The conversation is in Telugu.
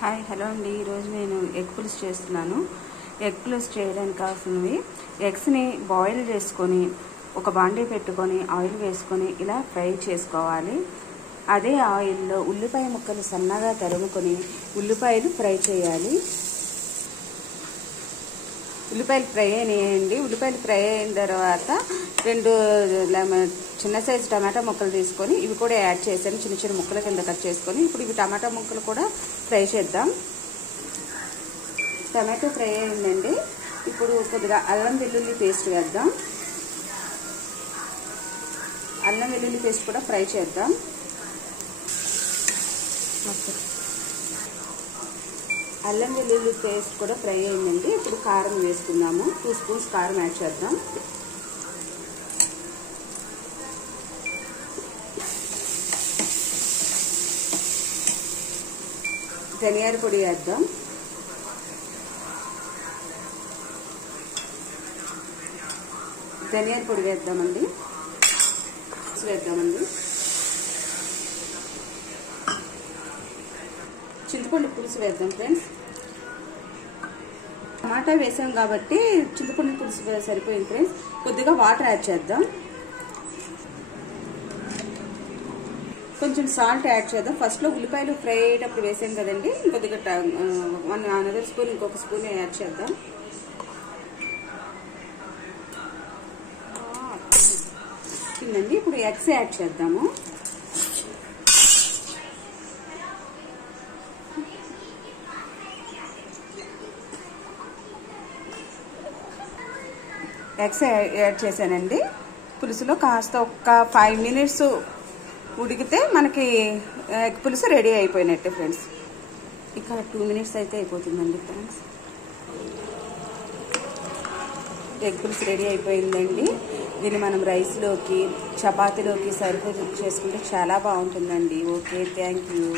హాయ్ హలో అండి. ఈరోజు నేను ఎగ్ పులుసు చేస్తున్నాను. ఎగ్ పులుసు చేయడానికి కావాల్సినవి ఎగ్స్ని బాయిల్ చేసుకొని ఒక బాండీ పెట్టుకొని ఆయిల్ వేసుకొని ఇలా ఫ్రై చేసుకోవాలి. అదే ఆయిల్లో ఉల్లిపాయ ముక్కలు సన్నగా తరుముకొని ఉల్లిపాయలు ఫ్రై చేయాలి. ఉల్లిపాయలు ఫ్రై అయినాయండి. ఉల్లిపాయలు ఫ్రై అయిన తర్వాత 2 చిన్న సైజు టమాటా ముక్కలు తీసుకొని ఇవి కూడా యాడ్ చేశాను. చిన్న చిన్న ముక్కల కింద కట్ చేసుకొని ఇప్పుడు ఇవి టమాటా ముక్కలు కూడా ఫ్రై చేద్దాం. టమాటో ఫ్రై అయిందండి. ఇప్పుడు కొద్దిగా అల్లం వెల్లుల్లి పేస్ట్ వేద్దాం. అల్లం వెల్లుల్లి పేస్ట్ కూడా ఫ్రై చేద్దాం. అల్లం వెల్లుల్లి పేస్ట్ కూడా ఫ్రై అయిందండి. ఇప్పుడు కారం వేసుకుందాము. 2 స్పూన్స్ కారం యాడ్ చేద్దాం. ధనియాల పొడి వేద్దాం. ధనియాల పొడి వేద్దామండి. చింతపండు పులుసు వేద్దాం ఫ్రెండ్స్. టమాటా వేసాం కాబట్టి చింతపండు పులుసు సరిపోయింది ఫ్రెండ్స్. కొద్దిగా వాటర్ యాడ్ చేద్దాం. కొంచెం సాల్ట్ యాడ్ చేద్దాం. ఫస్ట్లో ఉల్లిపాయలు ఫ్రై అయ్యేటప్పుడు వేసాం కదండి. కొద్దిగా 1 స్పూన్ ఇంకొక స్పూన్ యాడ్ చేద్దాం. కిందండి. ఇప్పుడు ఎగ్స్ యాడ్ చేద్దాము. ఎగ్స్ యాడ్ చేశానండి. పులుసులో కాస్త ఒక 5 మినిట్స్ ఉడికితే మనకి ఎగ్ పులుసు రెడీ అయిపోయినట్టే ఫ్రెండ్స్. ఇక 2 మినిట్స్ అయితే అయిపోతుందండి ఫ్రెండ్స్. ఎగ్ పులుసు రెడీ అయిపోయిందండి. దీన్ని మనం రైస్లోకి చపాతీలోకి సర్వ్ చేసుకుంటే చాలా బాగుంటుందండి. Okay, thank you.